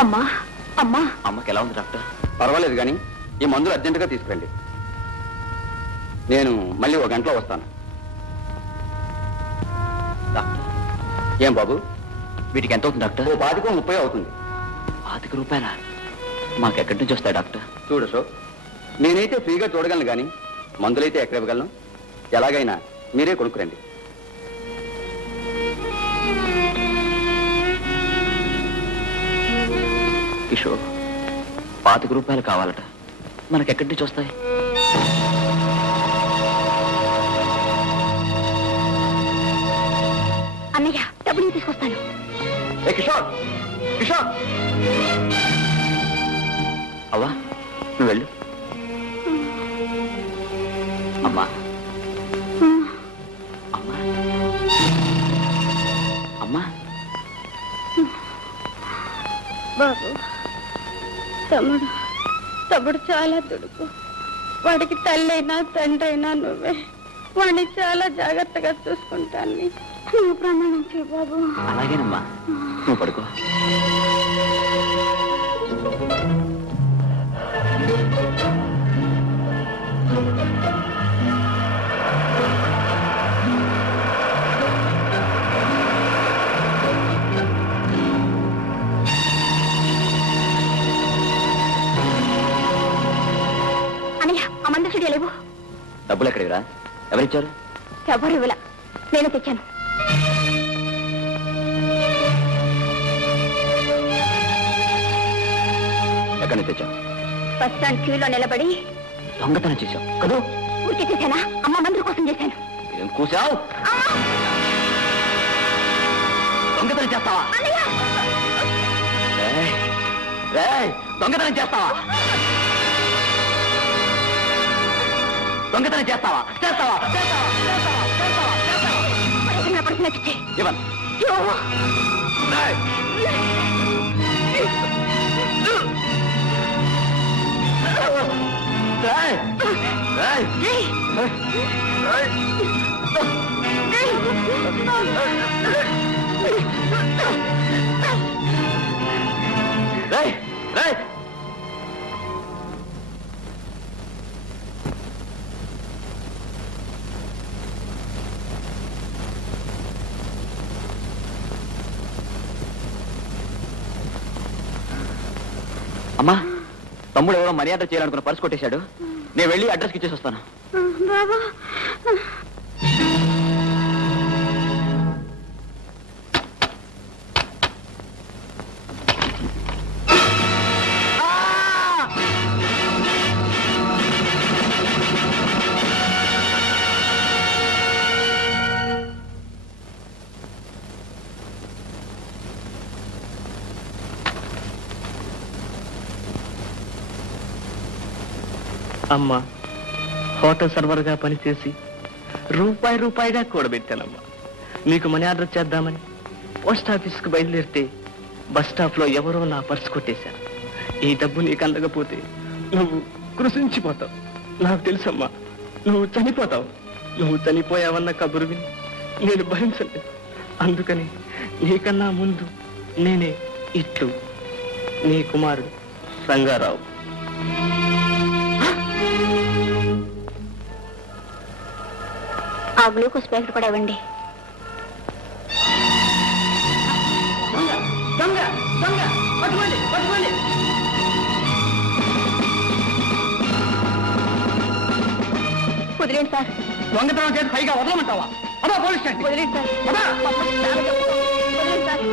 అమ్మా అమ్మా అమ్మకి ఎలా ఉంది డాక్టర్? పర్వాలేదు కానీ ఈ మందులు అర్జెంటుగా తీసుకురండి. నేను మళ్ళీ 1 గంటలో వస్తాను. డాక్టర్ ఏం బాబు, వీటికి ఎంత అవుతుంది డాక్టర్? 25-30 అవుతుంది. 25 రూపాయలా? మాకెక్కడి నుంచి వస్తాయి డాక్టర్? చూడు సో, నేనైతే ఫ్రీగా చూడగలను కానీ మందులైతే ఎక్కడ ఇవ్వగలను. ఎలాగైనా మీరే కొనుక్కురండి. కిషోర్ 25 రూపాయలు కావాలట, మనకెక్కడి నుంచి వస్తాయి? అన్నయ్య డబ్బులు తీసుకొస్తాను. కిషోర్ కిషోర్, అవ్వా నువ్వు వెళ్ళు. అమ్మా అమ్మా అమ్మా. బాబు తమ్ముడు చాలా దుడుకు. వాడికి తల్లైనా తండ్రైనా నువ్వే. వాడిని చాలా జాగ్రత్తగా చూసుకుంటాను. నువ్వు ప్రమాణం చేయ బాబు. అలాగేనమ్మా, నువ్వు పడుకో. లేవు. డబ్బులు ఎక్కడివిరా? ఎవరిచ్చారు? ఎవరు ఇవ్వలా, నేను తెచ్చాను. ఎక్కడి నుంచి తెచ్చావు? బస్ స్టాండ్ క్యూలో నిలబడి దొంగతనం చేశావు కదూ? ఊరికే చేశానా? అమ్మ మందుల కోసం చేశాను. ఏం కూసావు? దొంగతనం చేస్తావా? దొంగతనం చేస్తావా? దొంగతనం చేస్తావా? చేస్తావా? ఇవ్వను. అమ్మా, తమ్ముడు ఎవరో మనీ ఆర్డర్ చేయాలనుకున్న పర్స్ కొట్టేశాడు. నేను వెళ్ళి అడ్రస్కి ఇచ్చేసి వస్తాను. అమ్మా, హోటల్ సర్వర్గా పనిచేసి రూపాయిగా కూడబెట్టానమ్మా. నీకు మనీ ఆర్డర్ చేద్దామని పోస్ట్ ఆఫీస్కి బయలుదేరితే బస్ స్టాప్లో ఎవరో నా పర్స్ కొట్టేశారు. ఈ డబ్బు నీకు అందకపోతే నువ్వు కృషించిపోతావు. నాకు తెలుసమ్మా, నువ్వు చనిపోతావు. నువ్వు చనిపోయావన్న కబురు విని నేను భరించలేదు. అందుకని నీకన్నా ముందు నేనే ఇట్లు నీ కుమారుడు రంగారావు. ఆ గ్లూకోజ్ ప్యాకెట్ కూడా ఇవ్వండి. వదిలేండి సార్. దొంగతనం చేసి పైగా వదలమంటావా? అదా పోలీస్ స్టేషన్. వదిలేండి సార్. వదిలేండి సార్.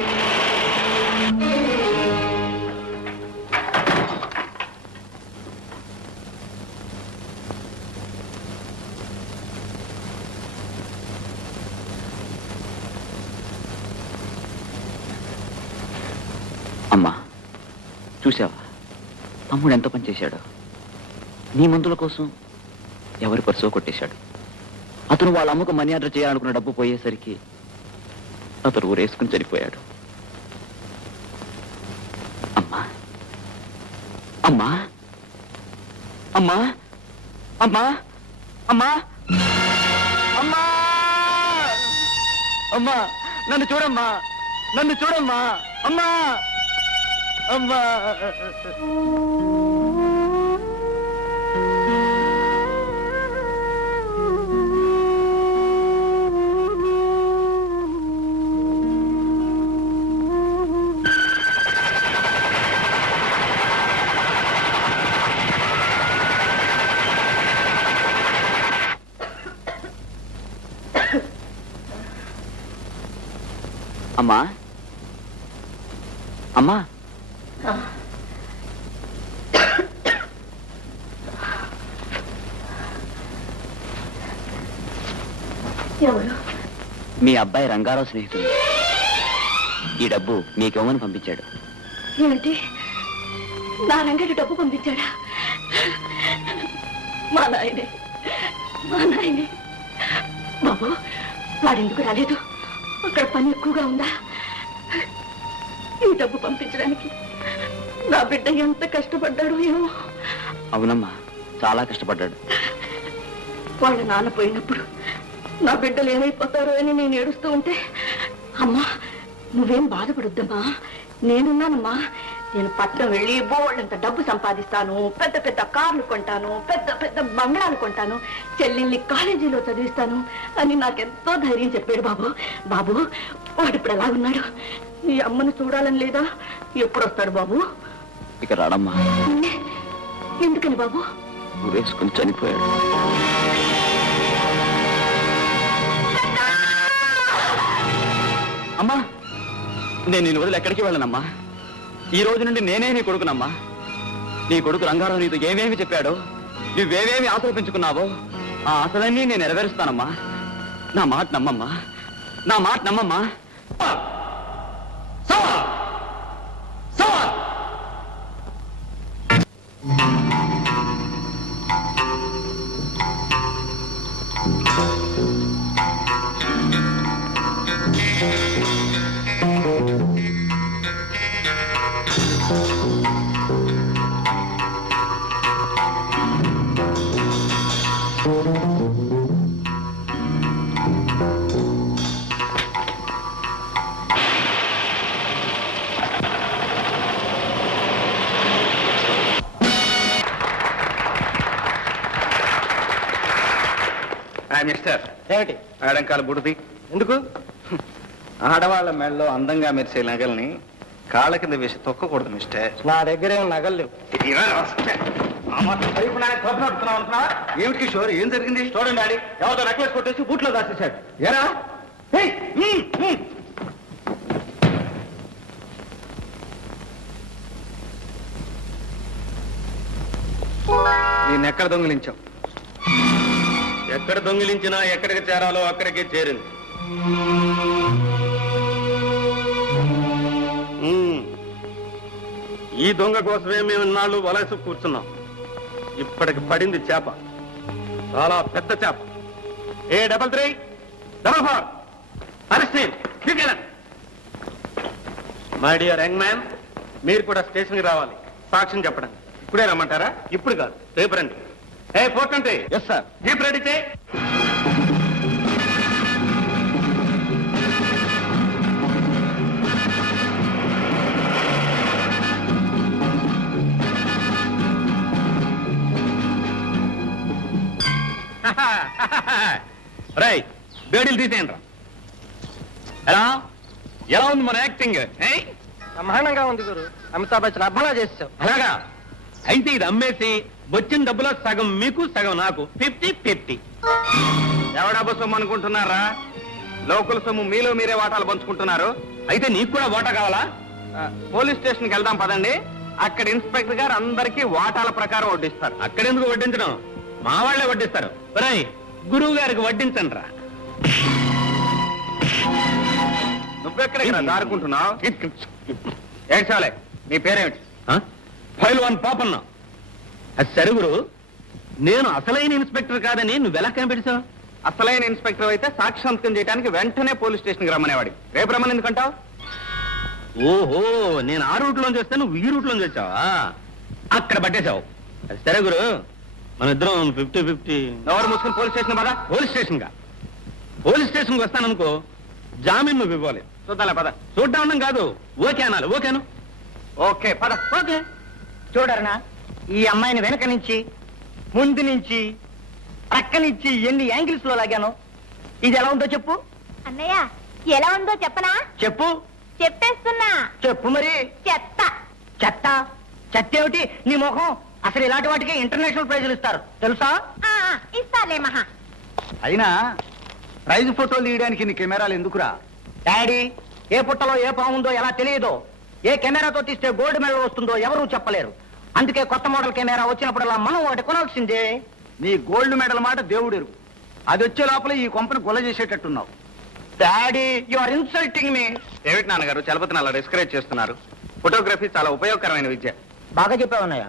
అమ్మా, చూసావా తమ్ముడు ఎంత పని చేశాడో? నీ మందుల కోసం ఎవరి పర్సో కొట్టేశాడు. అతను వాళ్ళ అమ్మకు మనీ ఆర్డర్ చేయాలనుకున్న డబ్బు పోయేసరికి అతను ఊరేసుకుని చనిపోయాడు. అమ్మా అమ్మా అమ్మా అమ్మా అమ్మా అమ్మా అమ్మా, నన్ను చూడమ్మా, నన్ను చూడమ్మా. అమ్మా అమ్మా. అమ్మా అమ్మా ఎవరు? మీ అబ్బాయి రంగారావు స్నేహితుడు. ఈ డబ్బు మీకేమని పంపించాడు. ఏమిటి? నా రంగడి డబ్బు పంపించాడా? మా నాయనే, మా నాయనే. బాబు, వాడెందుకు రాలేదు? అక్కడ పని ఎక్కువగా ఉందా? ఈ డబ్బు పంపించడానికి నా బిడ్డ ఎంత కష్టపడ్డాడు ఏమో. అవునమ్మా, చాలా కష్టపడ్డాడు. వాళ్ళ నాన్న పోయినప్పుడు నా బిడ్డలు ఏమైపోతారో అని నేను ఏడుస్తూ ఉంటే, అమ్మా నువ్వేం బాధపడొద్దమ్మా, నేనున్నానమ్మా. నేను పట్నం వెళ్ళి బోళ్ళంత డబ్బు సంపాదిస్తాను, పెద్ద పెద్ద కార్లు కొంటాను, పెద్ద పెద్ద బంగ్లాలు కొంటాను, చెల్లెల్ని కాలేజీలో చదివిస్తాను అని నాకెంతో ధైర్యం చెప్పాడు బాబు. బాబు, వాడు ఇప్పుడు ఎలా ఉన్నాడు? ఈ అమ్మను చూడాలని లేదా? ఎప్పుడు వస్తాడు బాబు? ఇక రాడమ్మా. ఎందుకని బాబు? ఊరేసుకుని చనిపోయాడు. అమ్మా, నేను నిన్ను వదిలి ఎక్కడికి వెళ్ళనమ్మా. ఈ రోజు నుండి నేనే నీ కొడుకునమ్మా. నీ కొడుకు రంగారావు నీతో ఏమేమి చెప్పాడో, నువ్వేమేమి ఆశలు పెంచుకున్నావో ఆ ఆశలన్నీ నేను నెరవేరుస్తానమ్మా. నా మాట నమ్మమ్మా, నా మాట నమ్మమ్మా. మిస్టర్, ఏమిటి? ఆడంకాల బుడిది ఎందుకు? ఆడవాళ్ల మెడలో అందంగా మెరిసే నగల్ని కాళ్ళ కింద వేసి తొక్కకూడదు మిస్టర్. నా దగ్గర ఏం నగలు లేవు. ఏమిటి కిషోర్, ఏం జరిగింది? చూడండి డాడీ, ఎవరితో నెక్లెస్ కొట్టేసి బూట్లో దాచేశాడు. ఏరా నేనెక్కడ దొంగిలించావు? ఎక్కడ దొంగిలించినా ఎక్కడికి చేరాలో అక్కడికి చేరింది. ఈ దొంగ కోసమే మేము ఇన్నాళ్ళు వలస కూర్చున్నాం. ఇప్పటికి పడింది చేప, చాలా పెద్ద చేప. A3344 my dear young man, మీరు కూడా స్టేషన్కి రావాలి సాక్ష్యం చెప్పడానికి. ఇప్పుడే రమ్మంటారా? ఇప్పుడు కాదు, రేపు రండి. 420. Yes sir. జీప్ రెడీ చేయి. రై, బేడీలు తీసేయండి రా. ఎలా ఉంది మన యాక్టింగ్? బ్రహ్మాండంగా ఉంది గురు. అమితాబ్ బచ్చన్ అబ్బలా చేసావు. అలాగా అయితే ఇది అమ్మేసి వచ్చిన డబ్బులో సగం మీకు సగం నాకు, 50-50. ఎవడా సొమ్ము అనుకుంటున్నారా? లోకల్ సొమ్ము మీలో మీరే వాటాలు పంచుకుంటున్నారు. అయితే నీకు కూడా ఓటా కావాలా? పోలీస్ స్టేషన్కి వెళ్దాం పదండి. అక్కడ ఇన్స్పెక్టర్ గారు అందరికీ వాటాల ప్రకారం వడ్డిస్తారు. అక్కడెందుకు వడ్డించడం? మా వాళ్లే వడ్డిస్తారు. రై, గురువు గారికి వడ్డించండి రా. నువ్వెక్కడ దారుకుంటున్నావు? ఏడ్చాలే, నీ పేరేమిటి? ఫైల్వాన్ పాపన్న. అది సరే గురు, నేను అసలైన ఇన్స్పెక్టర్ కాదని నువ్వెలా కనిపెట్టావు? అసలైన ఇన్స్పెక్టర్ అయితే సాక్షి సంతకం చేయడానికి వెంటనే పోలీస్ స్టేషన్కి రమ్మనేవాడి. రేపు రమ్మని ఎందుకంటావు? ఓహో, నేను ఆ రూట్ లోంచి వస్తే నువ్వు ఈ రూట్ లోంచి వచ్చావా? అక్కడ పట్టేశావు. అది సరే గురు, మన ఇద్దరం 50-50. ఎవరు మూసుకుని పోలీస్ స్టేషన్ పదా. పోలీస్ స్టేషన్కి వస్తాననుకో, జామీన్ నువ్వు ఇవ్వాలి. చూద్దాలే పద. చూడ్డా ఉండడం కాదు, ఓకే అనాలి. ఓకేను? ఓకే పద. ఓకే. చూడరనా, ఈ అమ్మాయిని వెనక నుంచి, ముందు నుంచి, ప్రక్క నుంచి ఎన్ని యాంగిల్స్ లో లాగాను. ఇది ఎలా ఉందో చెప్పు. అన్నయ్య ఎలా ఉందో చెప్పనా? చెప్పు. చెప్పేస్తున్నా. చెప్పు మరి. చెత్త. చెత్త? చెత్త ఏమిటి నీ ముఖం? అసలు ఇలాంటి వాటికి ఇంటర్నేషనల్ ప్రైజులు ఇస్తారు తెలుసా? ఇస్తాలే మహా. అయినా ప్రైజ్ ఫోటోలు తీయడానికి నీ కెమెరాలు ఎందుకురా? డాడీ, ఏ పుట్టలో ఏ పాముందో ఎలా తెలియదో, ఏ కెమెరాతో తీస్తే గోల్డ్ మెడల్ వస్తుందో ఎవరూ చెప్పలేరు. అందుకే కొత్త మోడల్ కెమెరా వచ్చినప్పుడల్లా మనం ఒకటి కొనాల్సిందే. నీ గోల్డ్ మెడల్ మాట దేవుడు ఎరుగు. అది వచ్చే లోపల ఈ కొంపని గొల్ల చేసేటట్టున్నావు. Daddy, you are insulting me. ఏమిటి నాన్నగారు చలపతిని అలా డిస్కరేజ్ చేస్తున్నారు? ఫోటోగ్రఫీ చాలా ఉపయోగకరమైన విద్య. బాగా చెప్పావన్నయ్య.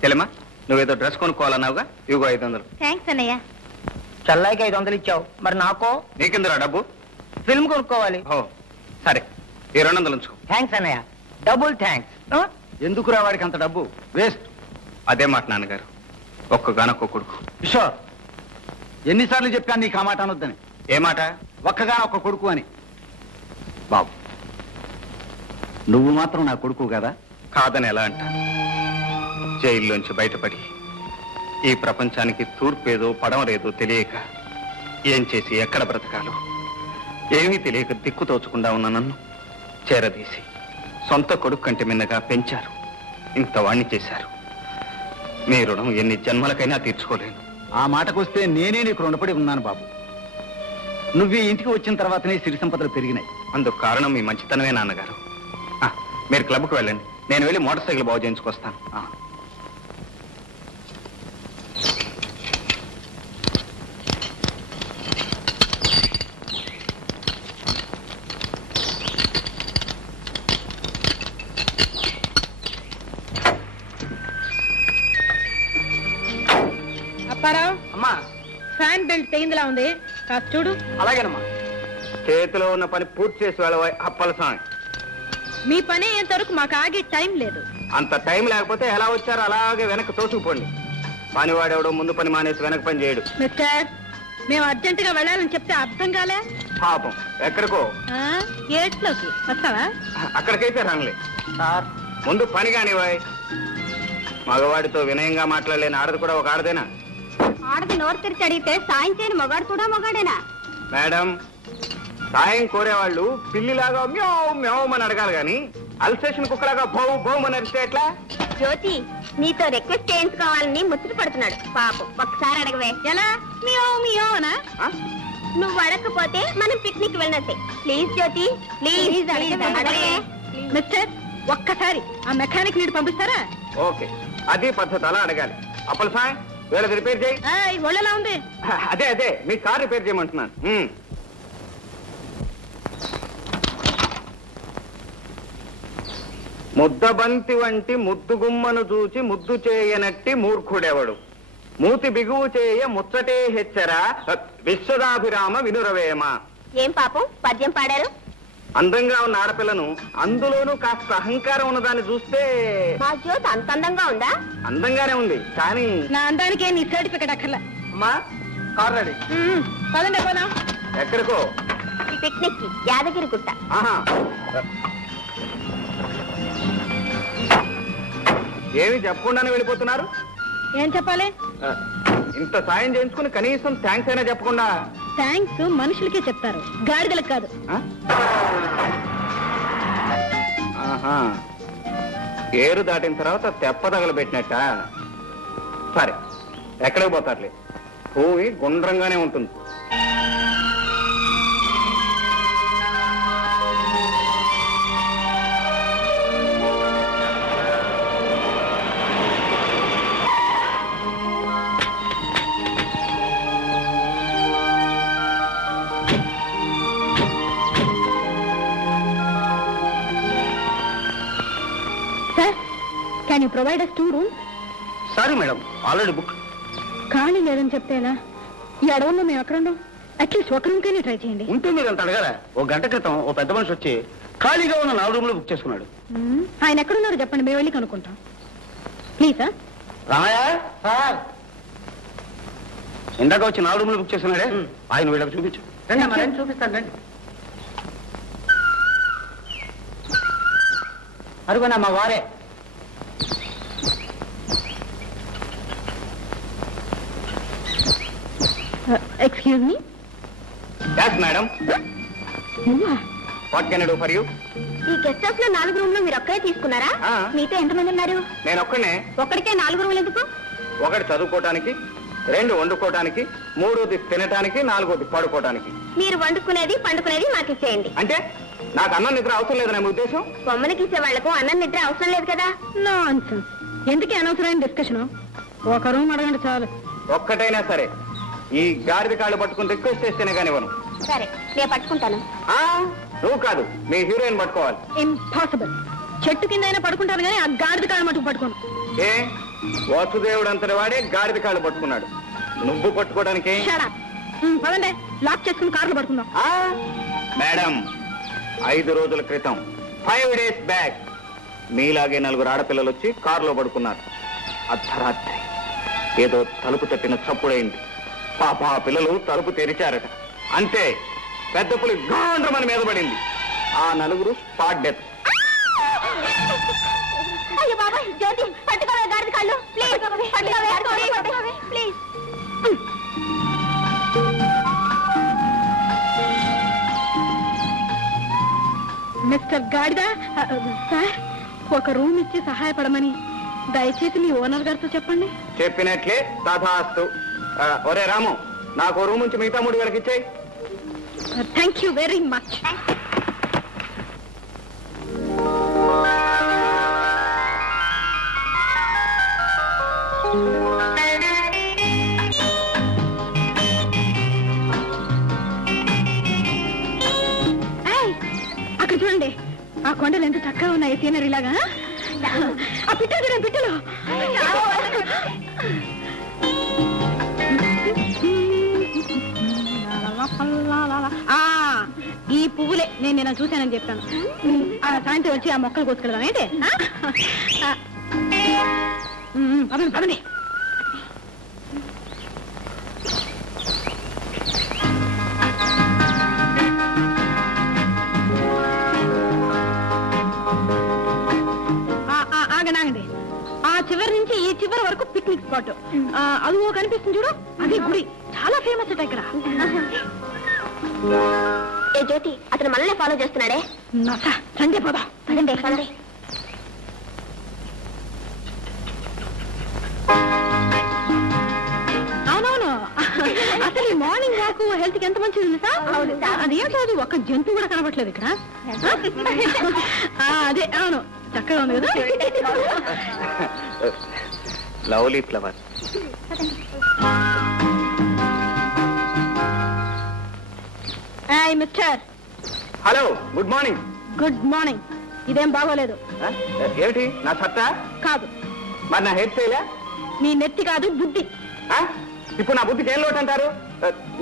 చెల్లెమ్మా, నువ్వేదో డ్రెస్ కొనుక్కోవాలన్నావుగా, ఇవిగో 500. థ్యాంక్స్ అన్నయ్య. చెల్లాయికి 500 ఇచ్చావు, మరి నాకో నీకెందురా డబ్బు? ఫిల్మ్ కొనుక్కోవాలి. ఓ సరే, ఈ 200 ఉంచుకో. థ్యాంక్స్ అన్నయ్య, డబుల్ థ్యాంక్స్. ఎందుకురా వాడికి అంత డబ్బు? వేస్ట్. అదే మాట నాన్నగారు, ఒక్కగానొక్క కొడుకు. కిషోర్, ఎన్నిసార్లు చెప్పాను నీకు ఆ మాట అనొద్దని? ఏ మాట? ఒక్కగానొక్క కొడుకు అని. బాబు, నువ్వు మాత్రం నా కొడుకు కదా? కాదని ఎలా అంటా? జైల్లోంచి బయటపడి ఈ ప్రపంచానికి తూర్పేదో పడమరేదో తెలియక ఏం చేసి ఎక్కడ బ్రతకాలో ఏమీ తెలియక దిక్కు తోచకుండా ఉన్న నన్ను చేరదీసి సొంత కొడుకు కంటే మిన్నగా పెంచారు. ఇంత వాణ్ణి చేశారు. మీ రుణం ఎన్ని జన్మలకైనా తీర్చుకోలేను. ఆ మాటకొస్తే నేనే నీకు రుణపడి ఉన్నాను బాబు. నువ్వు ఈ ఇంటికి వచ్చిన తర్వాతనే సిరి సంపదలు పెరిగినాయి. అందుకు కారణం మీ మంచితనమే నాన్నగారు. మీరు క్లబ్కు వెళ్ళండి, నేను వెళ్ళి మోటార్ సైకిల్ బాగు చేయించుకొస్తాను. అప్పారావు, అమ్మా. ఫ్యాన్ బెల్ట్ తెగిందిలా ఉంది, కాస్త చూడు. అలాగేనమ్మా. చేతిలో ఉన్న పని పూర్తి చేసి వెళ్ళవా అప్పల స్వామి. మీ పని అయ్యేంతవరకు మాకు ఆగే టైం లేదు. అంత టైం లేకపోతే ఎలా వచ్చారో అలాగే వెనక్కి తోసుకుపోండి. పనివాడెవడో ముందు పని మానేసి వెనక పని చేయడు. మిస్టర్, మేము అర్జెంటుగా వెళ్ళాలని చెప్తే అర్థం కాలే. పాపం ఎక్కడికో ఏట్లోకి వస్తావా? అక్కడికైతే రంగులే సార్, ముందు పని కానివాయ్. మగవాడితో వినయంగా మాట్లాడలేని ఆడది కూడా ఒక ఆడదేనా? ఆడది నోరు తెరిచి అడిగితే సాయం చేయని మొగాడు కూడా మొగాడేనా? మేడం, సాయం కోరేవాళ్ళు పిల్లిలాగా మ్యావ్ మ్యావ్ అని అడగాలి గాని అల్సేషన్ కుక్కలాగా భౌ భౌమని అరిస్తే ఎట్లా? జ్యోతి, నీతో రిక్వెస్ట్ చేయించుకోవాలని ముచ్చట పడుతున్నాడు. పాపం ఒక్కసారి అడగవే. ఎలా? మియో మియో అనా? నువ్వు అడగకపోతే మనం పిక్నిక్ వెళ్ళినట్టే. ప్లీజ్ జ్యోతి, ప్లీజ్ అడగవే. మిస్టర్, ఒక్కసారి ఆ మెకానిక్ నీడు పంపిస్తారా? ఓకే, అది పద్ధతి, అలా అడగాలి. అప్పల సాయం వీళ్ళది రిపేర్ చేయి. ఒళ్ళెలా ఉంది? అదే మీ కార్ రిపేర్ చేయమంటున్నాను. ముద్దబంతి వంటి ముద్దుగుమ్మను చూచి ముద్దు చేయనట్టి మూర్ఖుడెవడు, మూతి బిగువు చేయ ముచ్చటే హెచ్చరా విశ్వదాభిరామ వినురవేమ. ఏం పాపం పద్యం పాడారు? అందంగా ఉన్న ఆడపిల్లను, అందులోనూ కాస్త అహంకారం ఉన్నదాన్ని చూస్తే. మా జ్యోతి అంత అందంగా ఉందా? అందంగానే ఉంది, కానీ నా అందానికే నీ సర్టిఫికెట్ అక్కర్లా. అమ్మా, కార్ రెడీ. పదండి పోదాం. ఎక్కడికో? పిక్నిక్ కి, యాదగిరి గుట్ట. ఆహా, ఏమి చెప్పకుండానే వెళ్ళిపోతున్నారు? ఏం చెప్పాలి? ఇంత సాయం చేయించుకుని కనీసం థ్యాంక్స్ అయినా చెప్పకుండా. థ్యాంక్స్ మనుషులకే చెప్తారు, గాడిదలకు కాదు. ఆహా, ఏరు దాటిన తర్వాత తెప్ప తగలబెట్టినట్ట. సరే, ఎక్కడికి పోతారులే, భూమి గుండ్రంగానే ఉంటుంది. Can you provide us 2 rooms? Sorry madam, already book. ఖాళీ లేదని చెప్తే ఎలా? ఈ అడవుల్లో మేము ఎక్కడ ఉన్నాం? అట్లీస్ట్ ఒక రూమ్ కైనా ట్రై చేయండి. ఉంటే మీరు అంత అడగారా? ఓ గంట క్రితం ఓ పెద్ద మనిషి వచ్చి ఖాళీగా ఉన్న 4 రూములు బుక్ చేసుకున్నాడు. ఆయన ఎక్కడున్నారో చెప్పండి, మేము వెళ్ళి కనుక్కుంటాం. ప్లీజ్. రామయ్య సార్, ఇందాక వచ్చి 4 రూములు బుక్ చేసుకున్నాడే, ఆయన వీళ్ళకి చూపించు. చూపిస్తాను రండి. అరుగునమ్మా వారే. Excuse me. Yes madam. What can I do for you? ఈ గెస్ట్ హౌస్ లో 4 రూమ్లు మీరు ఒక్కరే తీసుకున్నారా? మీతో ఎంతమంది ఉన్నారు? నేను ఒక్కనే. ఒక్కడికే 4 రూములు ఎందుకు? 1 చదువుకోవటానికి, 2 వండుకోవటానికి, 3 తినటానికి, 4 పడుకోవటానికి. మీరు వండుకునేది పండుకునేది మాకు ఇచ్చేయండి. అంటే నాకు అన్నం నిద్ర అవసరం లేదని మీ ఉద్దేశం? బొమ్మలకి ఇచ్చే వాళ్లకు అన్నం నిద్ర అవసరం లేదు కదా. నాన్సెన్స్. ఎందుకే అనవసరమైన డిస్కషన్? ఒక రూమ్ అడగండి చాలు. ఒక్కటైనా సరే ఈ గాడిద కాళ్ళు పట్టుకుని రిక్వెస్ట్ చేస్తేనే కానివ్వను. సరే నేను పట్టుకుంటాను. నువ్వు కాదు, మీ హీరోయిన్ పట్టుకోవాలి. ఇంపాసిబుల్. చెట్టు కింద అయినా పడుకుంటాను కానీ ఆ గాడిద కాళ్ళు మటుకు పట్టుకోను. ఏ వాసుదేవుడు అంతటి వాడే గాడిద కాళ్ళు పట్టుకున్నాడు, నువ్వు పట్టుకోవడానికి? పదండి, లాక్ చేసుకుని కార్లు పడుకుందాం. మేడం, 5 రోజుల క్రితం 5 days బ్యాక్ మీలాగే 4 ఆడపిల్లలు వచ్చి కారులో పడుకున్నారు. అర్ధరాత్రి ఏదో తలుపు తట్టిన చప్పుడైంది. పాప ఆ పిల్లలు తలుపు తెరిచారట. అంతే, పెద్ద పులి గాండ్రమని మీద పడింది. ఆ 4 స్పాట్ డెత్. అయ్యో బాబా, జ్యోతి పట్టుకోవే గాడిద కాళ్ళు ప్లీజ్. పట్టుకోవే ప్లీజ్. మిస్టర్ గాడిద సార్, ఒక రూమ్ ఇచ్చి సహాయపడమని దయచేసి మీ ఓనర్ గారితో చెప్పండి. చెప్పినట్లే తథాస్తు. ఒరే రాము, నాకు రూమ్ నుంచి మిగతా 3 గడికి ఇచ్చేయి. Thank you very much. అక్కడ చూడండి, ఆ కొండలు ఎంత చక్కగా ఉన్నాయి సీనరీ లాగా. ఆ పిట్టలు చూడండి, పిట్టలు. ఈ పువ్వులే నేను నిన్న చూశానని చెప్పాను. సాయంత్రం వచ్చి ఆ మొక్కలు కోసుకెళ్దాం ఏంటి? పదండి పదండి. ఆగండి, ఆ చివరి నుంచి ఈ చివరి వరకు పిక్నిక్ స్పాట్. అది కనిపిస్తుంది చూడు, అది గుడి, చాలా ఫేమస్ అట ఇక్కడ. ఏ జ్యోతి, అతను మనల్ని ఫాలో చేస్తున్నాడే. సండే పోదా. పదండి పదండి. అవునవును, అసలు ఈ మార్నింగ్ వాక్ హెల్త్ కి ఎంత మంచిది సార్. అదేం కాదు, ఒక్క జంతువు కూడా కనబట్లేదు ఇక్కడ. అదే అవును, చక్కగా ఉంది కదా. Lovely flower. Mister. Hello, good morning. Good morning. ఇదేం బాగోలేదు. ఏమిటి నా సత్తా? కాదు. మరి నా హెయిర్ స్టైలా? నీ నెత్తి కాదు, బుద్ధి. ఇప్పుడు నా బుద్ధికి ఏం లోటు అంటారు?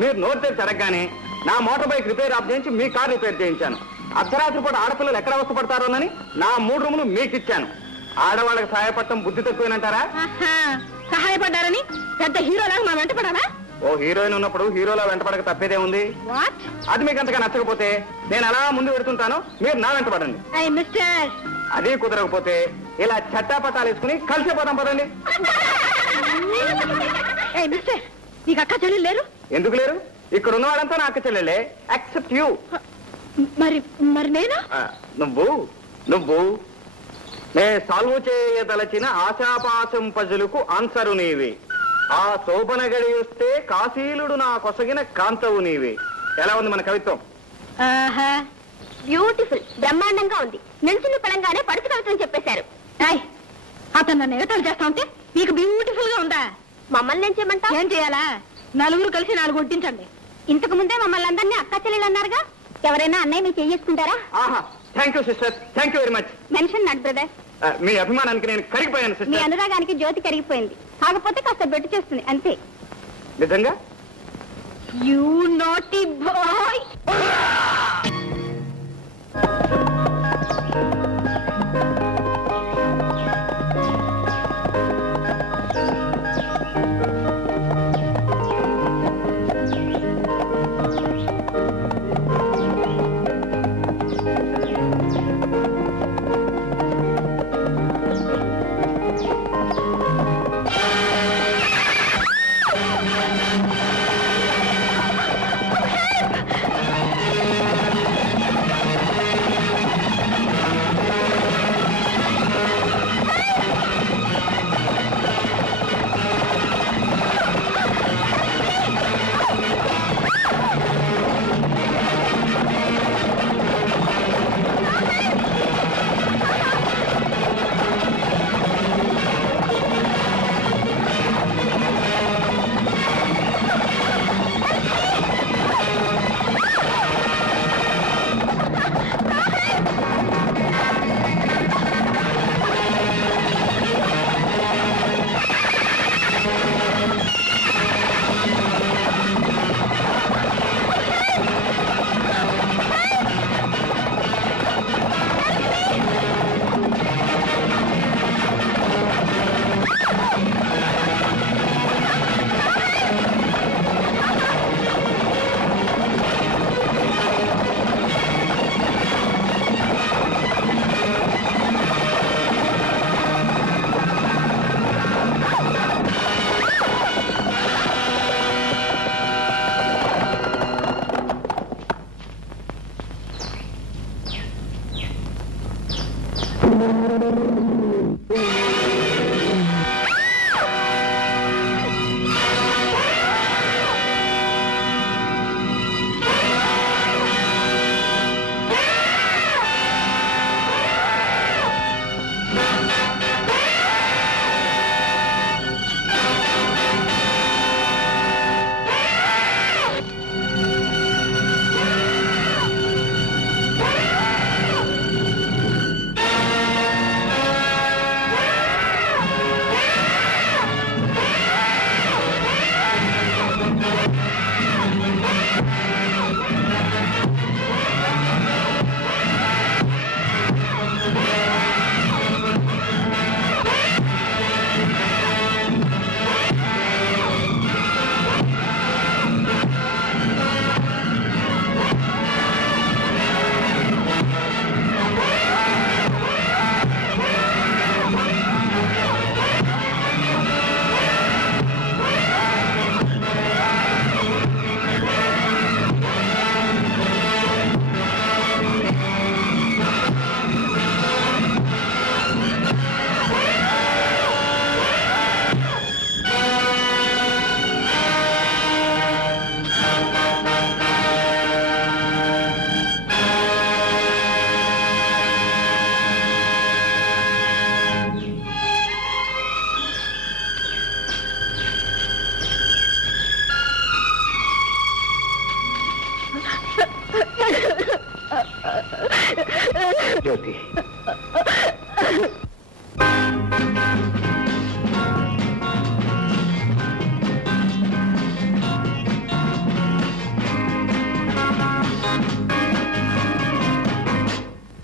మీరు నోరు తెరిచి అడగగానే నా మోటార్ బైక్ రిపేర్ ఆఫ్ చేయించి మీ కార్ రిపేర్ చేయించాను. అర్ధరాత్రి పూట ఆడపిల్లలు ఎక్కడ అవస్థపడతారోనని నా 3 రూములు మీకు ఇచ్చాను. ఆడవాళ్ళకి సహాయపడటం బుద్ధి తక్కువేనంటారా? సహాయపడ్డారని పెద్ద హీరోలాగా మా వెంట పడాలా? ఓ హీరోయిన్ ఉన్నప్పుడు హీరోలా వెంటపడక తప్పేదే ఉంది. అది మీకు అంతగా నచ్చకపోతే నేను అలా ముందు పెడుతుంటాను, మీరు నా వెంట పడండి. మిస్టర్, అదే కుదరకపోతే ఇలా చట్టాపట్టాలు వేసుకుని కలిసిపోతాం పదండి. మిస్టర్, నీకు అక్క చెల్లెలు లేరు? ఎందుకు లేరు? ఇక్కడ ఉన్న వాళ్ళంతా నా అక్క చెల్లెలే, యాక్సెప్ట్ యూ. మరి మరి నేను? నువ్వు నే సాల్వ్ చేయదలచిన ఆశాపాశం పజులకు ఆన్సరు నీవే. ఆ శోభన గడి వస్తే కాశీలుడు నా కొసగిన కాంతవు నీవే. ఎలా ఉంది మన కవిత్వం? బ్యూటిఫుల్, బ్రహ్మాండంగా ఉంది. నిల్చుని పడంగానే పడుచు కవిత్వం చెప్పేశారు. అతను నన్ను ఎగతాళి చేస్తా ఉంటే మీకు బ్యూటిఫుల్ గా ఉందా? మమ్మల్ని ఏం చేయమంటా? ఏం చేయాలా? 4 కలిసి 4 కొట్టించండి. ఇంతకు ముందే మమ్మల్ని అందరినీ అక్క చెల్లెలు అన్నారుగా, ఎవరైనా అన్నయ్య మీరు చేసుకుంటారా? Thank you sister, thank you very much. Mention not brother. మీ అభిమానానికి నేను కరిగిపోయాను మీ సిస్టర్. అనురాగానికి జ్యోతి కరిగిపోయింది, కాకపోతే కాస్త బెట్టు చేస్తుంది అంతే. నిజంగా? You naughty boy. జ్యోతి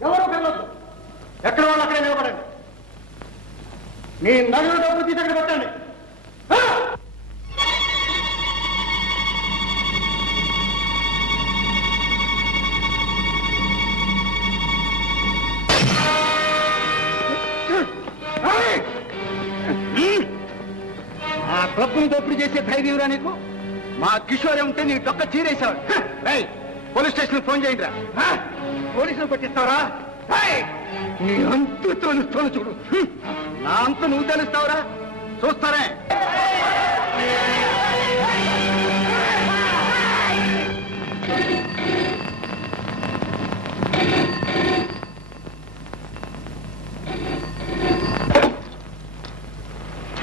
ఎవరు వెళ్ళొద్దు. ఎక్కడ వాళ్ళు అక్కడే నిలబడండి. మీ నగలు డబ్బు తీసి అక్కడ పెట్టండి. ఆ క్లబ్ని దోపిడీ చేసే ధైర్యంరా నీకు? మా కిషోరే ఉంటే నీ డొక్క చీరేశాడు. పోలీస్ స్టేషన్ ఫోన్ చేయండి రా. పోలీసులు పట్టిస్తావరా? నీ అంతు తెలుస్తాను చూడు. నా అంత నువ్వు తెలుస్తావురా? చూస్తారే.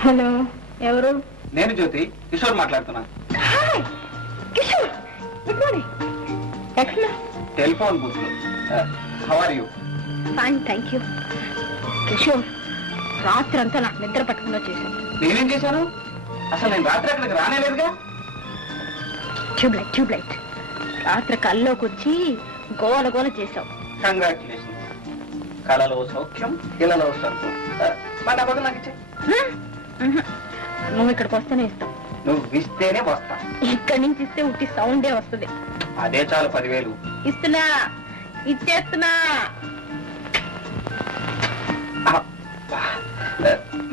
హలో, ఎవరు? నేను జ్యోతి, కిషోర్ మాట్లాడుతున్నా. Kishore, good morning. ఎక్కడ? టెలిఫోన్ బూత్ లో. How are you? Fine, thank you. Kishore, రాత్రి అంతా నాకు నిద్ర పట్టకుండా చేశాను. నేనేం చేశాను? అసలు నేను రాత్రి అక్కడికి రానేలేదుగా. ట్యూబ్లైట్ రాత్రి కల్లోకి వచ్చి గోల గోల చేశావు. కంగ్రాచులేషన్స్. కళలో సౌఖ్యం, ఇళ్లలో స్వర్గం. మరి నా బదులు నాకు ఇచ్చే. నువ్వు ఇక్కడికి వస్తేనే ఇస్తావు. నువ్వు ఇస్తేనే వస్తా. ఇక్కడి నుంచి ఇస్తే ఉట్టి సౌండే వస్తుంది. అదే చాలు 10,000. ఇస్తున్నా, ఇచ్చేస్తున్నా.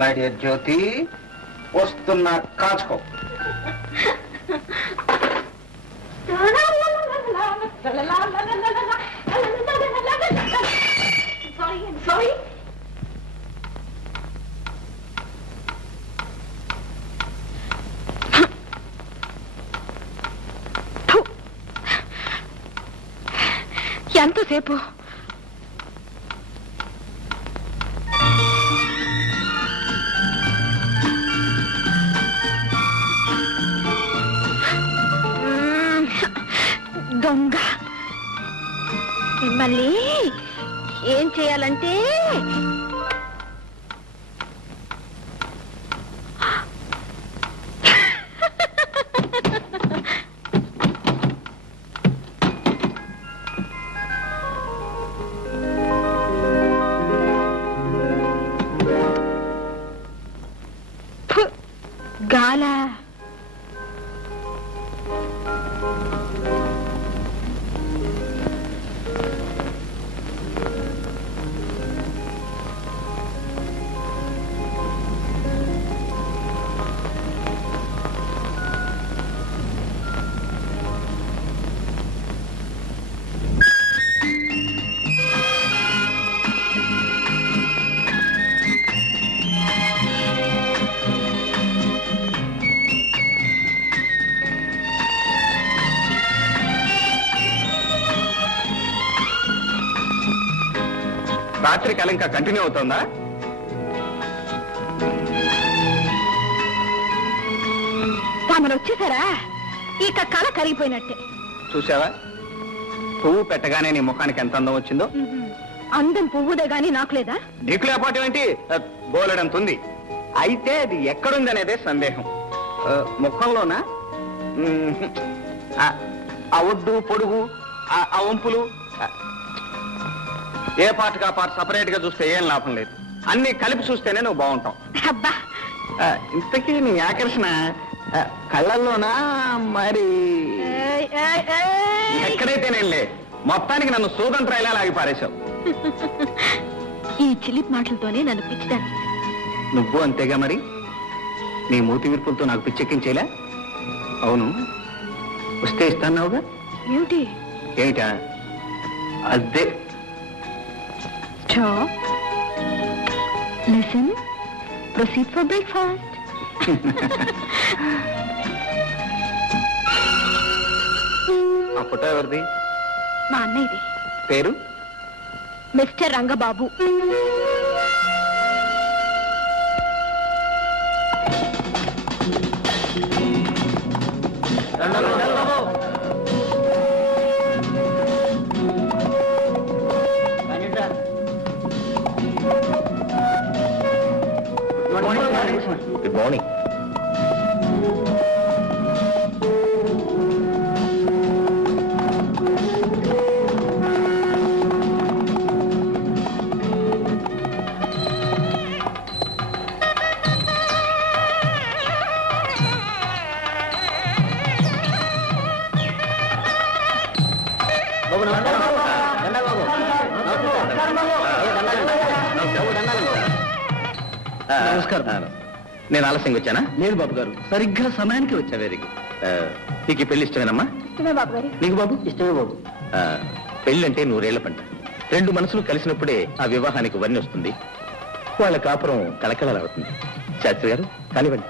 మై డియర్ జ్యోతి, వస్తున్నా, కాచుకో. సారీ. ఎంతసేపు? దొంగ. మిమ్మల్ని ఏం చేయాలంటే గాల. రాత్రి కళ ఇంకా కంటిన్యూ అవుతుందా? తామను వచ్చేసారా? ఇక కళ కరిగిపోయినట్టే. చూసావా, పువ్వు పెట్టగానే నీ ముఖానికి ఎంత అందం వచ్చిందో. అందం పువ్వుదే గాని నాకు లేదా? నీకు లేకపోవటం ఏంటి? బోలెడంత ఉంది. అయితే అది ఎక్కడుంది అనేదే సందేహం. ముఖంలోనా? ఆ ఒడ్డు పొడుగు, ఆ వంపులు, ఏ పార్ట్గా పార్ట్ సపరేట్ గా చూస్తే ఏం లాభం లేదు. అన్ని కలిపి చూస్తేనే నువ్వు బాగుంటావు. అబ్బా, ఇంతకీ నీ ఆకర్షణ కళ్ళల్లోనా మరి ఎక్కడైతేనేలే, మొత్తానికి నన్ను సూదంత్రాయిలా లాగి పారేశావు. ఈ చిలిప్ మాటలతోనే నన్ను పిచ్చిదాన్ని. నువ్వు అంతేగా మరి. నీ మూతి విరుపులతో నాకు పిచ్చెక్కించేలా. అవును, వస్తే ఇస్తాన్నావుగా. ఏమిటి? ఏమిటా? అదే. Stop, listen, proceed for breakfast. ఆ ఫోటో ఎవరిది? మా అన్నయ్యది. పేరు? మిస్టర్ రంగబాబు. Good morning. నమస్కారం. నేను ఆలస్యంగా వచ్చానా? లేదు బాబు గారు, సరిగ్గా సమయానికి వచ్చా. Very good. నీకు ఈ పెళ్లి ఇష్టమేనమ్మా? ఇష్టమే బాబు గారు. నీకు బాబు? ఇష్టమే బాబు. పెళ్లి అంటే 100 ఏళ్ల పంట. 2 మనసులు కలిసినప్పుడే ఆ వివాహానికి వన్నీ వస్తుంది, వాళ్ళ కాపురం కళకళలాడుతుంది. శాస్త్రి గారు కానివ్వండి.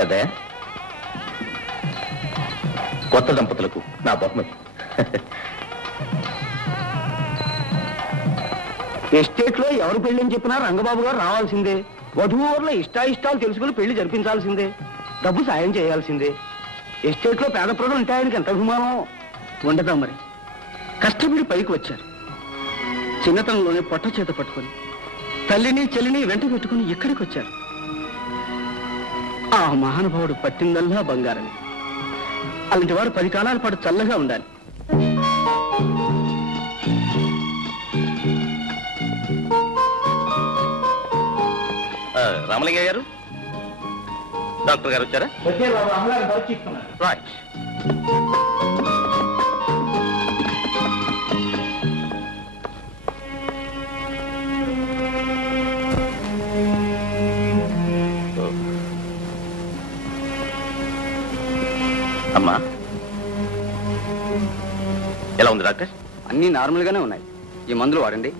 పెద్దయ్య, కొత్త దంపతులకు నా బహుమతి. ఎస్టేట్ లో ఎవరు పెళ్లి అని చెప్పినా రంగబాబు గారు రావాల్సిందే. వధువుల ఇష్టాయిష్టాలు తెలుసుకుని పెళ్లి జరిపించాల్సిందే. డబ్బు సాయం చేయాల్సిందే. ఎస్టేట్ లో పేద ప్రజలు ఉంటే ఆయనకి ఎంత అభిమానం ఉండదా మరి. కష్టపడి పైకి వచ్చారు. చిన్నతనంలోనే పొట్ట చేత పట్టుకొని తల్లిని చెల్లిని వెంట పెట్టుకుని ఇక్కడికి వచ్చారు. ఆ మహానుభావుడు పట్టిందల్లా బంగారమే. అలాంటి వారు 10 కాలాల పాటు చల్లగా ఉండాలి. రామలింగయ్య గారు, డాక్టర్ గారు వచ్చారా? రైట్. అమ్మా, ఎలా ఉంది డాక్టర్? అన్నీ నార్మల్ గానే ఉన్నాయి. ఈ మందులు వాడండి.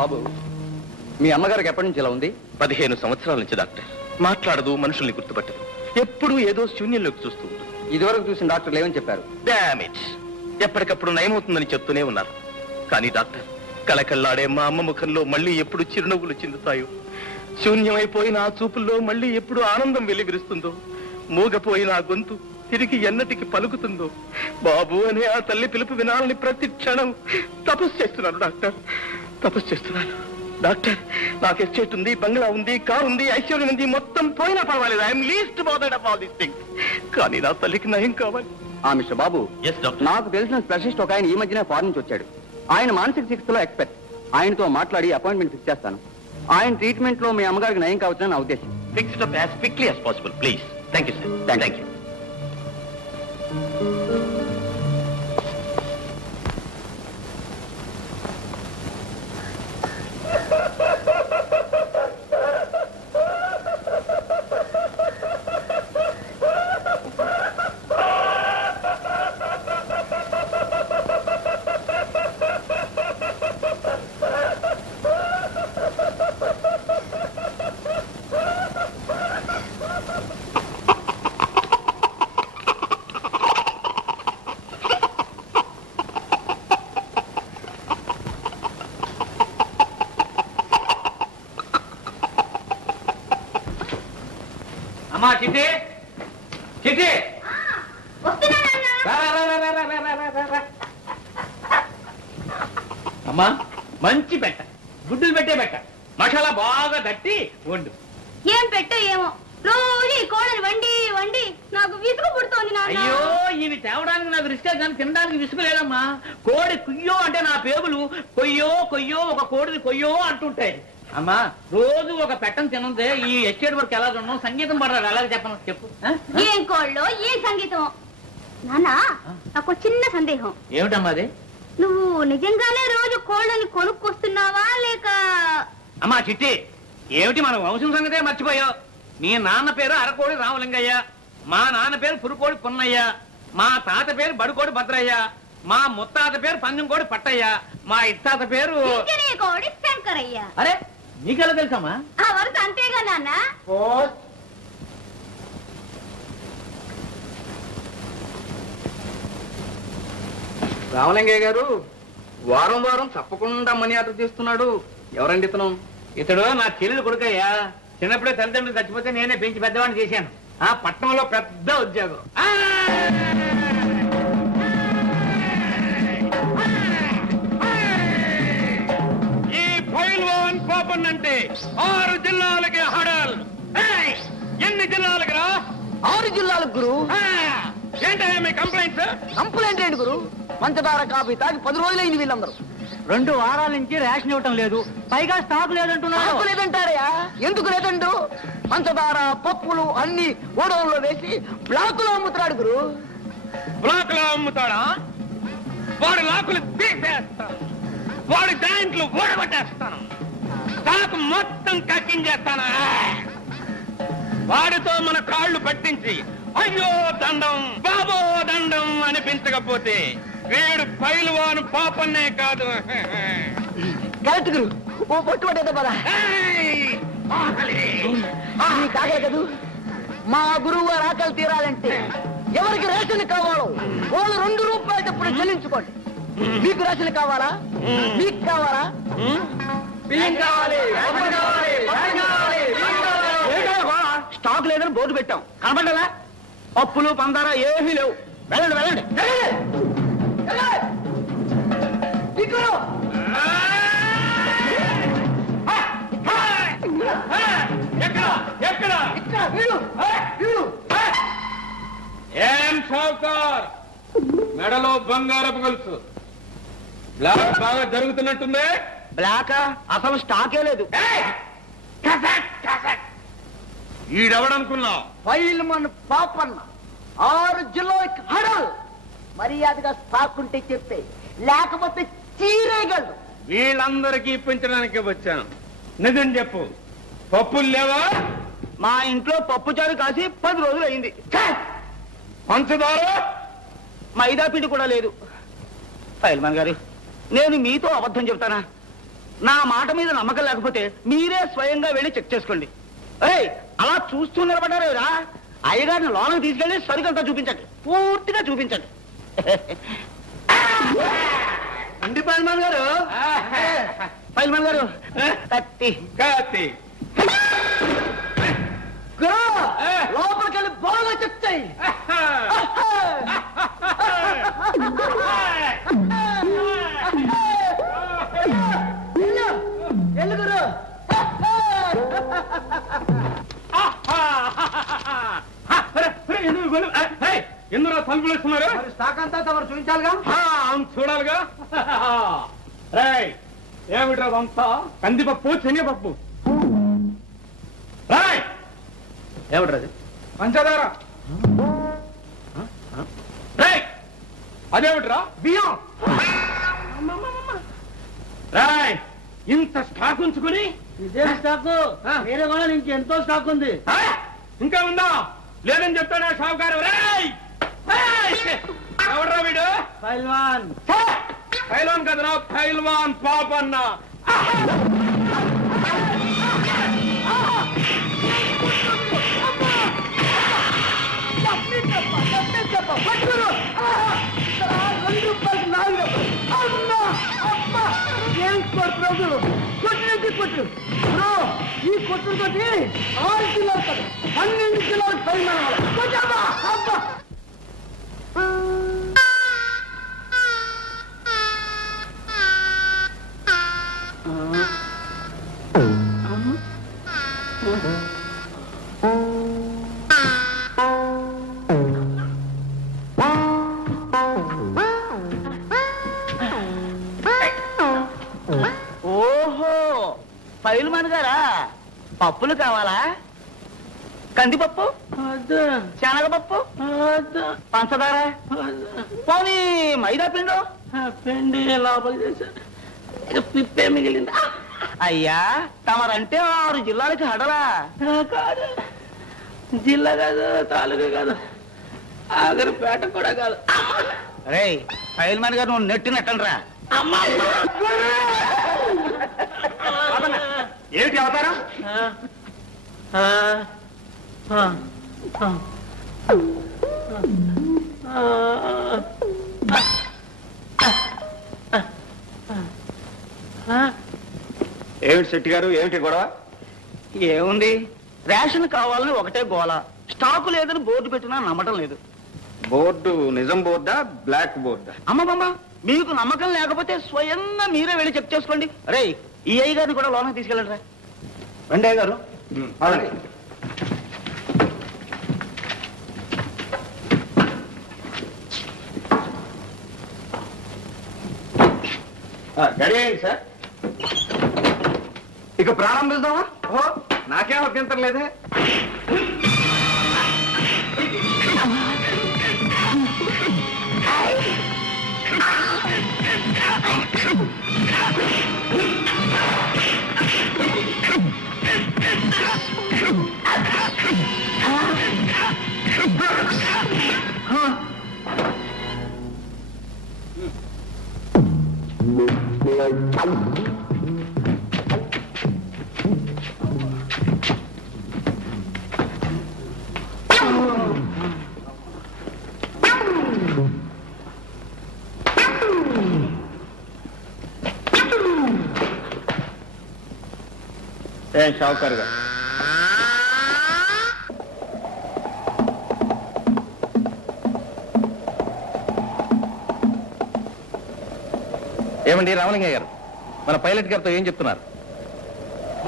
బాబు, మీ అమ్మగారికి ఎప్పటి నుంచి ఇలా ఉంది? 15 సంవత్సరాల నుంచి డాక్టర్. మాట్లాడదు, మనుషుల్ని గుర్తుపట్టదు, ఎప్పుడు ఏదో శూన్యంలోకి చూస్తూ ఉంటుంది. ఇదివరకు చూసిన డాక్టర్లు ఏమని చెప్పారు? డామేజ్. ఎప్పటికప్పుడు నయమవుతుందని చెప్తూనే ఉన్నారు. కానీ డాక్టర్, కళకళ్ళాడే మా అమ్మ ముఖంలో మళ్ళీ ఎప్పుడు చిరునవ్వులు చిందుతాయో, శూన్యమైపోయిన ఆ చూపుల్లో మళ్ళీ ఎప్పుడు ఆనందం వెలివిరుస్తుందో, మూగపోయిన ఆ గొంతు తిరిగి ఎన్నటికి పలుకుతుందో, బాబు అనే ఆ తల్లి పిలుపు వినాలని ప్రతి క్షణం తపస్సు చేస్తున్నాను డాక్టర్, తపస్సు చేస్తున్నాను. డాక్టర్, నాకు ఎస్టేట్ ఉంది, బంగ్లా ఉంది, కారు ఉంది, ఐశ్వర్యం ఉంది, మొత్తం పోయినా పర్వాలేదు. I'm least bothered of all these things. కానీ నా తల్లికి నయం కావాలి. మిస్టర్ బాబు, నాకు తెలిసిన స్పెషలిస్ట్ ఒక ఆయన ఈ మధ్యనే ఫారెన్ నుంచి వచ్చాడు. ఆయన మానసిక చికిత్సలో ఎక్స్పర్ట్. ఆయనతో మాట్లాడి అపాయింట్మెంట్ ఫిక్స్ చేస్తాను. ఆయన ట్రీట్మెంట్ లో మీ అమ్మగారికి నయం కావచ్చని నా ఉద్దేశం. Fix it up as quickly as possible, please. Thank you, sir. Thank you. అమ్మా చిట్టి చిట్టి అమ్మా మంచి పెట్ట గుడ్డులు పెట్టే పెట్ట మసాలా బాగా తట్టి వండు. ఏం పెట్టో ఏమో రోజు ఈ కోడలు వండి వండి నాకు విసుగు పుడుతోంది నాన్న. అయ్యో ఇవి తేవడానికి నాకు రిస్క్ కానీ తినడానికి విసుగు లేదమ్మా. కోడి కుయ్యో అంటే నా పేగులు కొయ్యో కొయ్యో ఒక కోడిని కొయ్యో అంటుంటాయి. అమ్మా రోజు ఒక పెట్టను తినందే ఈ ఎస్టేట్ వర్క్ ఎలా ఉన్నాం సంగీతం పడరాదు అలాగే చెప్పను చెప్పు. ఏం కోళ్ళో ఏం సంగీతం నాన్న. నాకు చిన్న సందేహం. ఏమిటమ్మా అది? నువ్వు నిజంగానే రోజు కోళ్ళని కొనుక్కొస్తున్నావా లేక? అమ్మా చిట్టి ఏమిటి మన వంశం సంగతే మర్చిపోయావు. మీ నాన్న పేరు అరకోడి రామలింగయ్య, మా నాన్న పేరు పురుకోడి పున్నయ్య, మా తాత పేరు బడుకోడి భద్రయ్య, మా ముత్తాత పేరు పందెంకోడి పట్టయ్య, మా ఇత్తాత పేరు కోడి శంకరయ్య. అరే నీకెలా తెలుసమ్మా? ఆ వరుస అంతేగా నాన్న. రామలింగయ్య గారు వారం వారం తప్పకుండా మనీ ఆర్డర్ చేస్తున్నాడు. ఎవరండి ఇతను? ఇతడు నా చెల్లెలు కొడుకయ్యా. చిన్నప్పుడే తల్లిదండ్రులు చచ్చిపోతే నేనే పెంచి పెద్దవాడిని చేశాను. ఆ పట్టణంలో పెద్ద ఉద్యోగం. ఈ పైల్వాన్ పాపన్ అంటే 6 జిల్లాలకి హడల్. ఎన్ని జిల్లాలకి రా? 6 జిల్లాలకు గురు. ఏంటో మీ కంప్లైంట్స్? కంప్లైంట్ ఏంటి గురు? పంచదార కాఫీ తాగి 10 రోజులైంది వీళ్ళందరూ. 2 వారాల నుంచి రేషన్ ఇవ్వటం లేదు, పైగా స్టాక్ లేదంటున్నారు. లేదంటారయా? ఎందుకు లేదండు? పంచదార పప్పులు అన్ని గోడౌన్లో వేసి బ్లాక్ లో అమ్ముతున్నాడు గురు. బ్లాక్ లో అమ్ముతాడా? వాడి లాకులు తీసేస్తాను, వాడి జాయింట్లు ఊడగొట్టేస్తాను, స్టాక్ మొత్తం కక్కించేస్తాను. వాడితో మన కాళ్ళు పట్టించి అయ్యో దండం బాబో దండం అనిపించకపోతే వీడు పైల్వాన్ పాపన్నే కాదు. కరెక్ట్ గురు. ఓ పొట్టు పట్టేదా పదా కాగల కదూ. మా గురువు గారు ఆకలి తీరాలంటే ఎవరికి రేషన్ కావాలో వాళ్ళు 2 రూపాయలు ఎప్పుడు చెల్లించుకోండి. మీకు రేషన్ కావాలా? మీకు కావాలా? స్టాక్ లేదని బోర్డు పెట్టాం, కనబడ్డా? పప్పులు పందారా ఏమీ లేవు. వెళ్ళండి వెళ్ళండి. ఏం షావుకార్ మెడలో బంగారపు గొలుసు బ్లాక్ బాగా జరుగుతున్నట్టుంది. బ్లాక్ అసలు స్టాకే లేదు. ఈడెవడనుకున్నావు? ఫైల్మన్ పాపన్న 6 జిల్లాలకు హడల్. మర్యాదగా స్టాక్ ఉంటే చెప్పే, లేకపోతే చీరేయగలదు. వీళ్ళందరికీ ఇప్పించడానికి వచ్చాను. నిజం చెప్పు, పప్పులు లేవా? మా ఇంట్లో పప్పు చారు కాసి 10 రోజులు అయింది. పంచదార మైదా పిండి కూడా లేదు. ఫైల్మన్ గారు, నేను మీతో అబద్ధం చెప్తానా? నా మాట మీద నమ్మకం లేకపోతే మీరే స్వయంగా వెళ్ళి చెక్ చేసుకోండి. అలా చూస్తూ నిలబడ్డారేరా? అయ్యగారిని లోనకి తీసుకెళ్ళి సరికంతా చూపించండి, పూర్తిగా చూపించండి. అండి ఫైల్మన్ గారు. ఫైల్మన్ గారు కత్తి కాతి లోపలికెళ్ళి బాగా చెప్తాయి. ఎల్లుగురు ఎందులో తలుపులు ఇస్తున్నారు? స్టాక్ అంతా తమరు చూపించాలిగా. చూడాలిగా. ఏమిట్రా అంతా? కందిపప్పు శనగపప్పు. ఏమిట్రది? పంచదార. అదేమిట్రా? బియ్యం. రాయ్ ఇంత స్టాక్ ఉంచుకుని ఇదే స్టాక్, వేరే వాళ్ళ నుంచి ఎంతో స్టాక్ ఉంది. ఇంకా ఉందా? లేదని చెప్తాడా షావుకారు? ఎవడ్రా వీడు? ఫైల్వాన్. పైల్వాన్ కదరా, పైల్వాన్ పాపన్న. ఈ కొట్టుతో 6 కిలోలు 12 కిలోలు పరిమాణం. అబ్బా ఓహో, ఫైల్మాన్ గారా? పప్పులు కావాలా? కందిపప్పు, శనగపప్పు, పంచదార, పోనీ మైదా పిండు? పిండి లోపల చేశారు, పిప్పే మిగిలింది. అయ్యా, తమరంటే 6 జిల్లాలకి హడలా? కాదు, జిల్లా కాదు, తాలూకా కాదు, ఆగరిపేట కూడా కాదు. రే ఫైల్మాన్ గారు, నువ్వు నెట్టినట్టనరా? ఏమిటి అవతారం? ఏమిటి శెట్టి గారు, ఏమిటి గొడవ? ఏముంది, రేషన్ కావాలని ఒకటే గోల, స్టాకు లేదని బోర్డు పెట్టినా నమ్మటం లేదు. బోర్డు నిజం బోర్డా, బ్లాక్ బోర్డా? అమ్మమ్మ, మీకు నమ్మకం లేకపోతే స్వయంగా మీరే వెళ్ళి చెక్ చేసుకోండి. రే, ఈ అయ్య గారిని కూడా లోనకి తీసుకెళ్ళండి రా. రండి అయ్య గారు. రెడీ అయ్యింది సార్, ఇక ప్రారంభిద్దామా? ఓ, నాకేం అభ్యంతరం లేదే. ఏం షావుకారు గారు, ఏమండి రామలింగయ్య గారు, మన పైలట్ గారితో ఏం చెప్తున్నారు?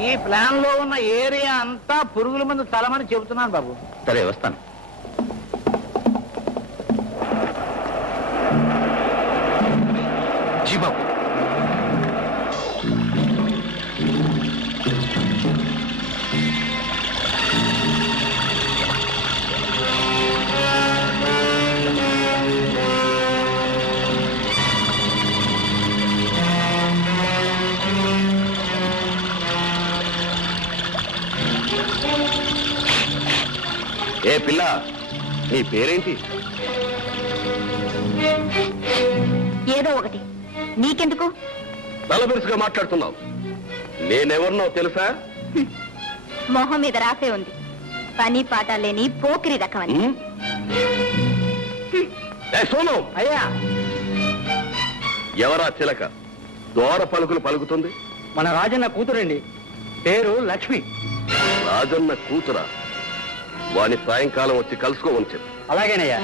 ఈ ప్లాన్ లో ఉన్న ఏరియా అంతా పురుగుల మందు స్థలమని చెబుతున్నాను బాబు. సరే, వస్తాను. జీ బాబు, ఏ పిల్ల, నీ పేరేంటి? ఏదో ఒకటి, నీకెందుకు? తలబిరుసుగా మాట్లాడుతున్నావు. నేనెవరినో తెలుసా? మొహం మీద రాసే ఉంది, పని పాట లేని పోకిరి రకమని. సోను, అయ్యా, ఎవరా చిలక దోర పలుకులు పలుకుతుంది? మన రాజన్న కూతురండి, పేరు లక్ష్మి. రాజన్న కూతురా? వాని సాయంకాలం వచ్చి కలుసుకోమని చెప్పు. అలాగేనయ్యా.